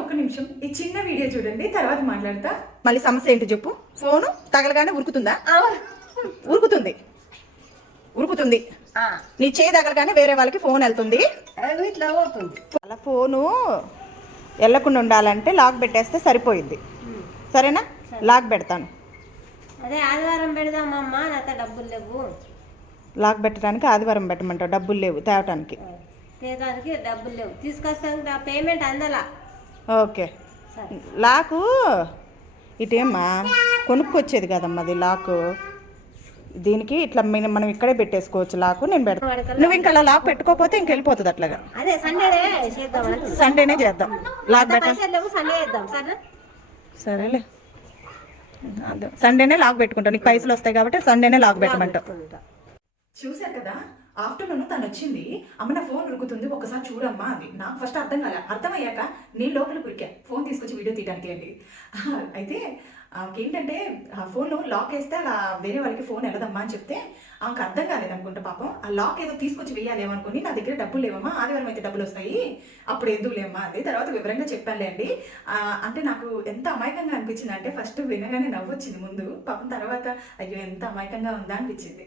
ఒక్క నిమిషం ఈ చిన్న వీడియో చూడండి, తర్వాత మాట్లాడతా. మళ్ళీ సమస్య ఏంటి చెప్పు. ఫోను తగలగానే ఉరుకుతుందా? ఉరుకుతుంది ఉరుకుతుంది. నీ చేయి తగలగానే వేరే వాళ్ళకి ఫోన్ వెళ్తుంది. ఇట్లా అవుతుంది. అలా ఫోను వెళ్ళకుండా ఉండాలంటే లాక్ పెట్టేస్తే సరిపోయింది. సరేనా? లాక్ పెడతాను. అదే ఆదివారం పెడదామమ్మా, నాతో డబ్బులు లేవు. లాక్ పెట్టడానికి ఆదివారం పెట్టమంటావు? డబ్బులు లేవు తేవటానికి? తేదానికి డబ్బులు లేవు, తీసుకొస్తాను. పేమెంట్ అందలా. ఓకే. లాకు ఇటేమ్మా కొనుక్కొచ్చేది కదమ్మా అది లాకు. దీనికి ఇట్లా మనం ఇక్కడే పెట్టేసుకోవచ్చు లాకు. నేను పెడతాను. నువ్వు ఇంకా అలా లాక్ పెట్టుకోకపోతే ఇంకెళ్ళిపోతుంది అట్లాగా. అదే సండేనే చేద్దాం. సండేనే చేద్దాం. లాక్ పెట్ట సండే చేద్దాం. సరే సరేలే, అదే సండేనే లాక్ పెట్టుకుంటాను. నీకు పైసలు వస్తాయి కాబట్టి సండేనే లాక్ పెట్టమంటావు. చూశారు కదా, ఆఫ్టర్నూన్ తను వచ్చింది. అమ్మ నా ఫోన్ ఉరుకుతుంది, ఒకసారి చూడమ్మా అంది. నాకు ఫస్ట్ అర్థం కాలే. అర్థమయ్యాక నేను లోపల ఉరికా ఫోన్ తీసుకొచ్చి వీడియో తీయడానికి అండి. అయితే ఏంటంటే ఆ ఫోన్ లాక్ వేస్తే అలా వేరే వాళ్ళకి ఫోన్ వెళ్ళదమ్మా అని చెప్తే ఆమెకు అర్థం కాలేదు అనుకుంటా పాపం. ఆ లాక్ ఏదో తీసుకొచ్చి వేయాలేమనుకుని, నా దగ్గర డబ్బులు లేవమ్మా, ఆదివారం అయితే డబ్బులు వస్తాయి, అప్పుడు ఎందుకు లేమ్మా అది. తర్వాత వివరంగా చెప్పానులే అండి. అంటే నాకు ఎంత అమాయకంగా అనిపించింది అంటే, ఫస్ట్ వినగానే నవ్వొచ్చింది ముందు పాపం, తర్వాత అయ్యో ఎంత అమాయకంగా ఉందా అనిపించింది.